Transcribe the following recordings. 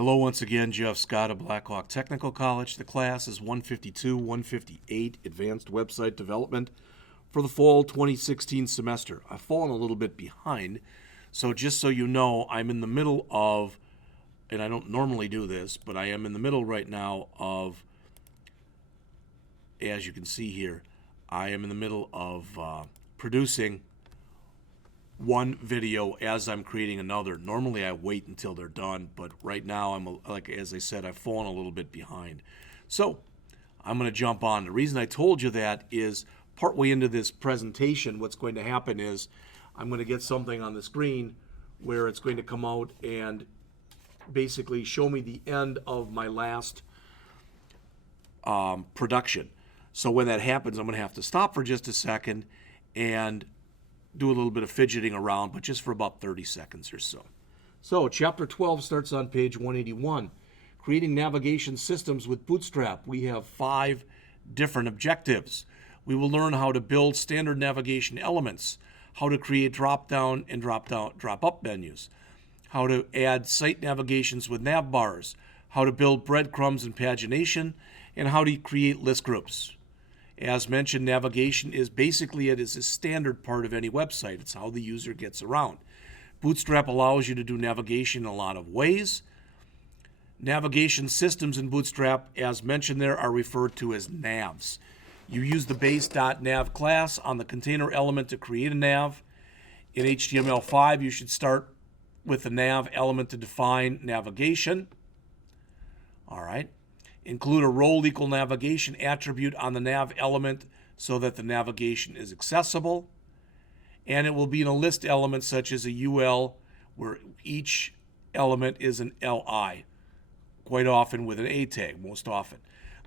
Hello once again, Jeff Scott of Blackhawk Technical College. The class is 152-158, Advanced Website Development for the fall 2016 semester. I've fallen a little bit behind, so just so you know, I'm in the middle of, and I don't normally do this, but I am in the middle right now of, as you can see here, I am in the middle of producing one video as I'm creating another. Normally I wait until they're done, but right now as I said, I've fallen a little bit behind. So I'm going to jump on. The reason I told you that is partway into this presentation, what's going to happen is I'm going to get something on the screen where it's going to come out and basically show me the end of my last production. So when that happens, I'm going to have to stop for just a second and do a little bit of fidgeting around, but just for about 30 seconds or so. So Chapter 12 starts on page 181. Creating navigation systems with Bootstrap. We have 5 different objectives. We will learn how to build standard navigation elements, how to create drop-down and drop-up menus, how to add site navigations with nav bars, how to build breadcrumbs and pagination, and how to create list groups. As mentioned, navigation is basically a standard part of any website. It's how the user gets around. Bootstrap allows you to do navigation in a lot of ways. Navigation systems in Bootstrap, as mentioned there, are referred to as navs. You use the base.nav class on the container element to create a nav. In HTML5, you should start with the nav element to define navigation. All right. Include a role equal navigation attribute on the nav element so that the navigation is accessible. And it will be in a list element such as a UL where each element is an LI, quite often with an A tag, most often.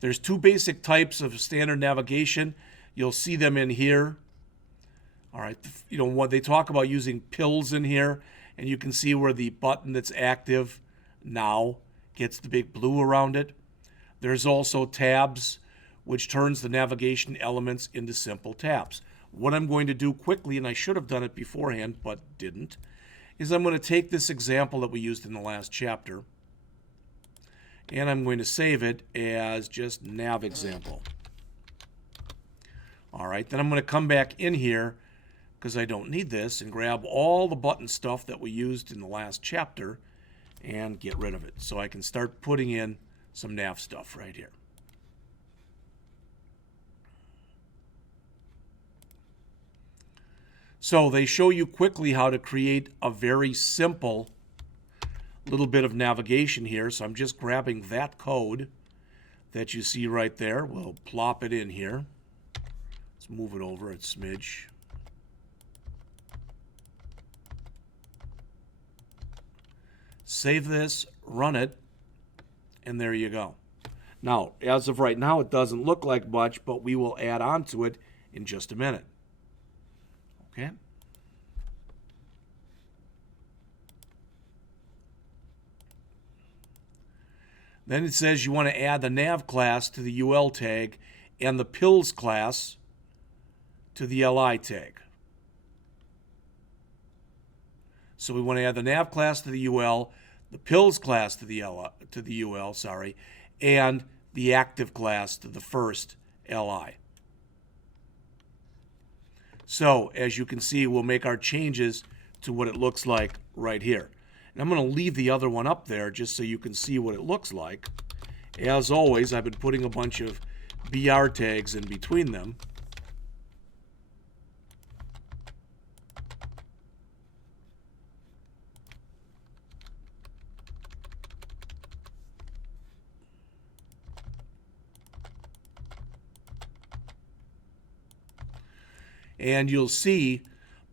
There's 2 basic types of standard navigation. You'll see them in here. All right, what they talk about using pills in here, and you can see where the button that's active now gets the big blue around it. There's also tabs, which turns the navigation elements into simple tabs. What I'm going to do quickly, and I should have done it beforehand but didn't, is I'm going to take this example that we used in the last chapter, and I'm going to save it as just nav example. All right, then I'm going to come back in here because I don't need this and grab all the button stuff that we used in the last chapter and get rid of it. So I can start putting in some nav stuff right here. So they show you quickly how to create a very simple little bit of navigation here. So I'm just grabbing that code that you see right there. We'll plop it in here. Let's move it over a smidge. Save this, run it, and there you go. Now, as of right now, it doesn't look like much, but we will add on to it in just a minute. Okay? Then it says you want to add the nav class to the UL tag and the pills class to the LI tag. So we want to add the nav class to the UL, the pills class to the UL, and the active class to the first LI. So as you can see, we'll make our changes to what it looks like right here. And I'm going to leave the other one up there just so you can see what it looks like. As always, I've been putting a bunch of BR tags in between them. And you'll see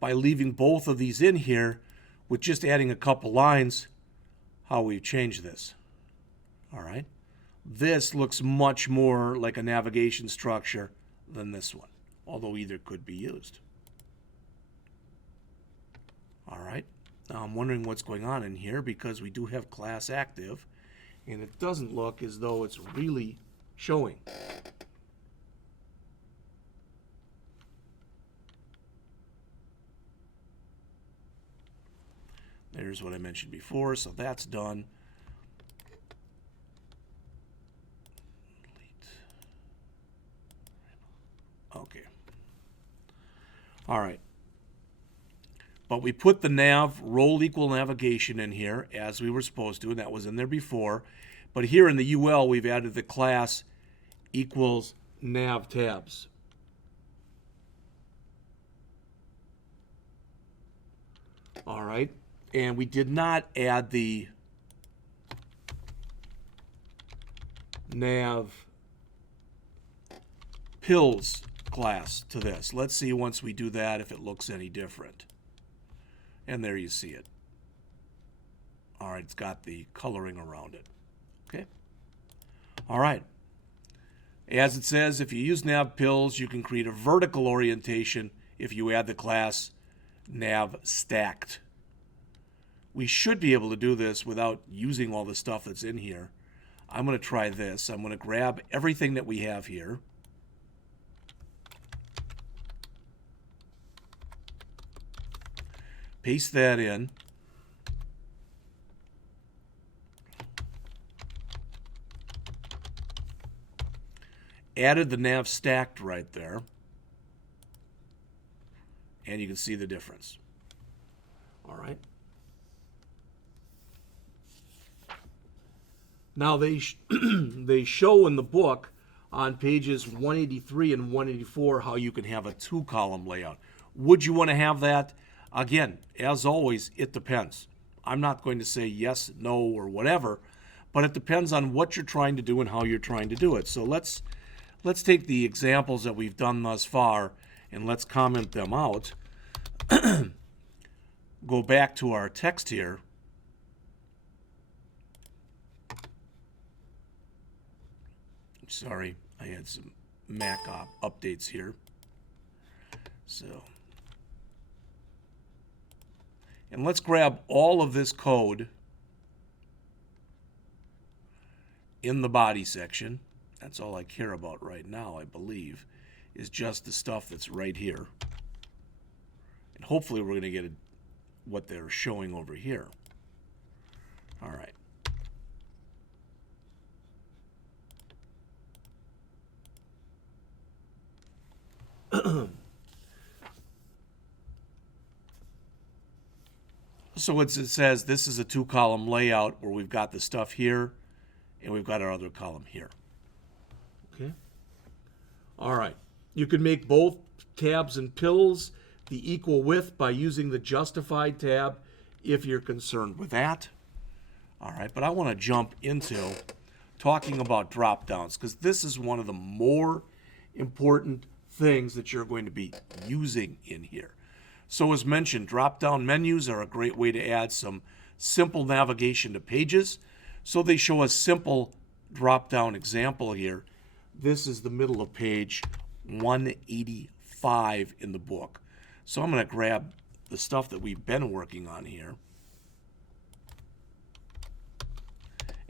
by leaving both of these in here, with just adding a couple lines, how we've changed this. All right. This looks much more like a navigation structure than this one, although either could be used. All right. Now I'm wondering what's going on in here because we do have class active, and it doesn't look as though it's really showing. There's what I mentioned before, so that's done. All right. But we put the nav, role equal navigation in here as we were supposed to, and that was in there before. But here in the UL, we've added the class equals nav tabs. All right. And we did not add the nav pills class to this. Let's see once we do that if it looks any different. And there you see it. All right, it's got the coloring around it. Okay. All right. As it says, if you use nav pills, you can create a vertical orientation if you add the class nav stacked. We should be able to do this without using all the stuff that's in here. I'm going to try this. I'm going to grab everything that we have here. Paste that in. Added the nav stacked right there. And you can see the difference. All right. Now they show in the book on pages 183 and 184 how you can have a 2-column layout. Would you want to have that? Again, as always, it depends. I'm not going to say yes, no, or whatever, but it depends on what you're trying to do and how you're trying to do it. So let's take the examples that we've done thus far and let's comment them out. Go back to our text here. Sorry, I had some Mac updates here. So, and let's grab all of this code in the body section. That's all I care about right now, I believe, is just the stuff that's right here. And hopefully we're going to get what they're showing over here. All right. So it says this is a 2-column layout where we've got the stuff here and we've got our other column here. Okay. All right. You can make both tabs and pills the equal width by using the justified tab if you're concerned with that. All right. But I want to jump into talking about drop downs because this is one of the more important things that you're going to be using in here. So as mentioned, drop-down menus are a great way to add some simple navigation to pages. So they show a simple drop-down example here. This is the middle of page 185 in the book. So I'm going to grab the stuff that we've been working on here.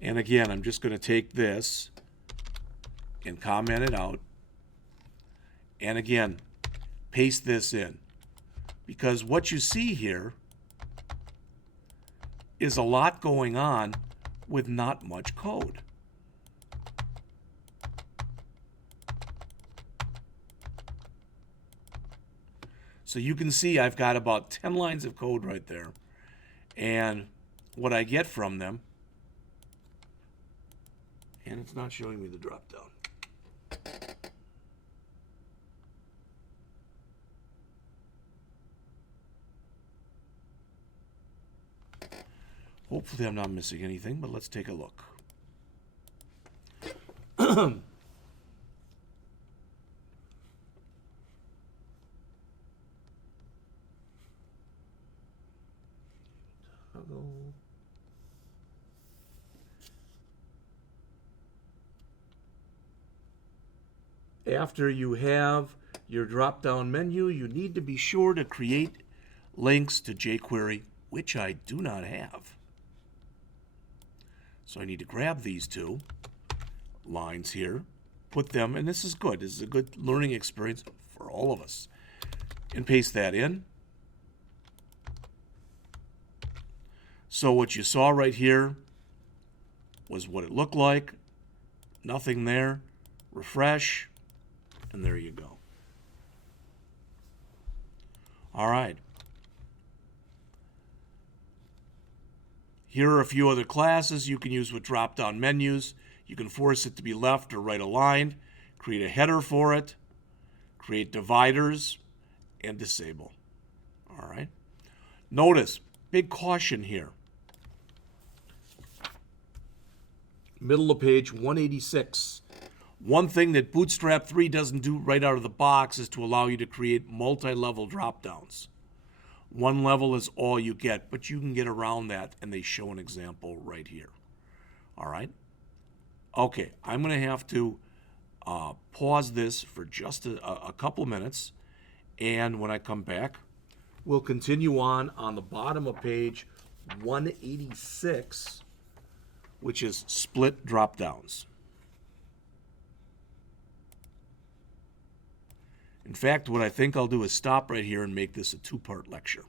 And again, I'm just going to take this and comment it out. And again, paste this in. Because what you see here is a lot going on with not much code. So you can see I've got about 10 lines of code right there. And what I get from them, and it's not showing me the drop down. Hopefully I'm not missing anything, but let's take a look. After you have your drop-down menu, you need to be sure to create links to jQuery, which I do not have. So I need to grab these 2 lines here, put them, and this is good. This is a good learning experience for all of us. And paste that in. So what you saw right here was what it looked like. Nothing there. Refresh, and there you go. All right. Here are a few other classes you can use with drop-down menus. You can force it to be left or right aligned, create a header for it, create dividers, and disable. All right. Notice, big caution here. Middle of page 186. One thing that Bootstrap 3 doesn't do right out of the box is to allow you to create multi-level drop-downs. One level is all you get, but you can get around that, and they show an example right here. All right? Okay, I'm going to have to pause this for just a couple minutes, and when I come back, we'll continue on the bottom of page 186, which is split drop-downs. In fact, what I think I'll do is stop right here and make this a two-part lecture.